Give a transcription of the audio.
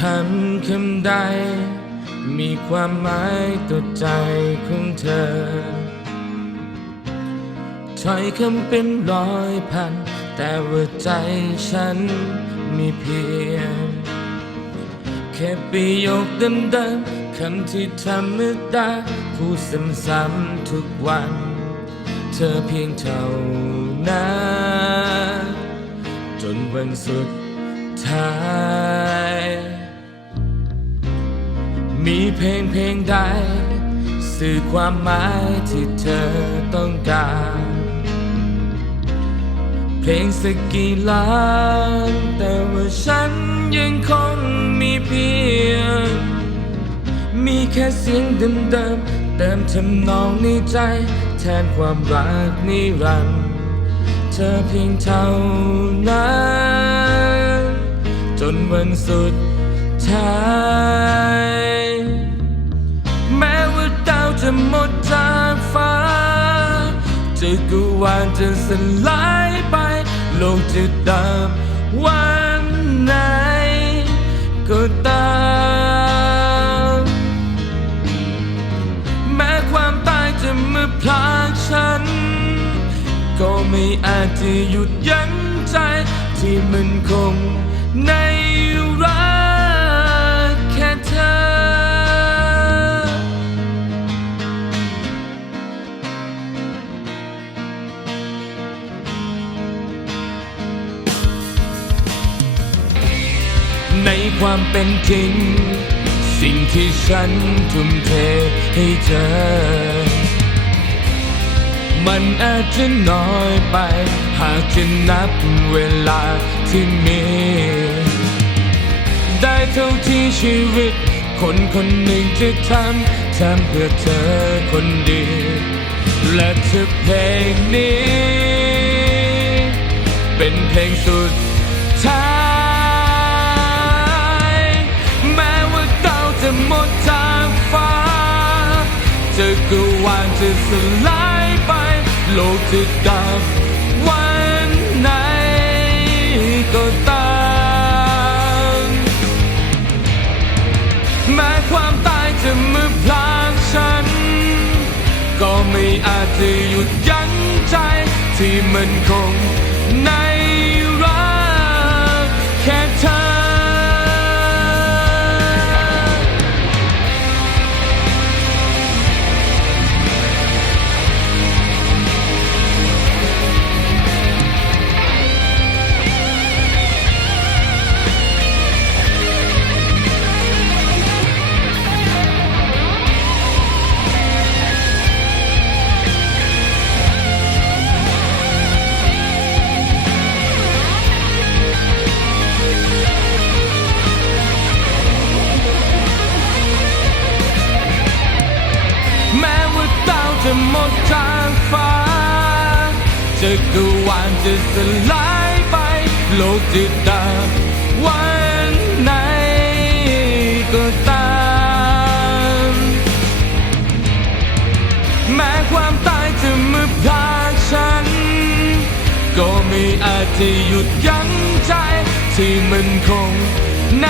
คำคำใด มีความหมายต่อใจของเธอถ้อยคำเป็นร้อยพัน แต่ว่าใจฉันมีเพียง แค่ประโยคเดิมๆคำที่ธรรมดาพูดซ้ำๆทุกวัน เธอเพียงเท่านั้นจนวันสุดท้าย มีเพลงเพลงใด สื่อความหมายที่เธอต้องการ เพลงสักกี่ล้านแต่ว่าฉันยังคงมีเพียง มีแค่เสียงเดิมๆเติมทำนองในใจ แทนความรักนิรันดร์เธอเพียงเท่านั้น จนวันสุดท้าย จะหมดจากฟ้าจักรวาลจะสลายไป โลกจะดับวันไหนก็ตามแม้ความตายจะมาพลากฉัน ก็ไม่อาจจะหยุดยั้งใจที่มันคงในรัก ในความเป็นจริง สิ่งที่ฉันทุ่มเทให้เธอ มันอาจจะน้อยไป หากจะนับเวลาที่มี ได้เท่าที่ชีวิต คนคนหนึ่งจะทำทำเพื่อเธอคนเดียวและเธอเพลงนี้ เป็นเพลงสุดท้าย จะสลายไป โลกจะดับวันไหนก็ตามแม้ความตายจะมาพลางฉัน ก็ไม่อาจจะหยุดยั้งใจที่มันคงนั้น จางฟ้าจักรวาลจะสลายไป โลกจะดับวันไหนก็ตาม แม้ความตายจะมาพาฉัน ก็ไม่อาจจะหยุดยั้งใจที่มันคงใน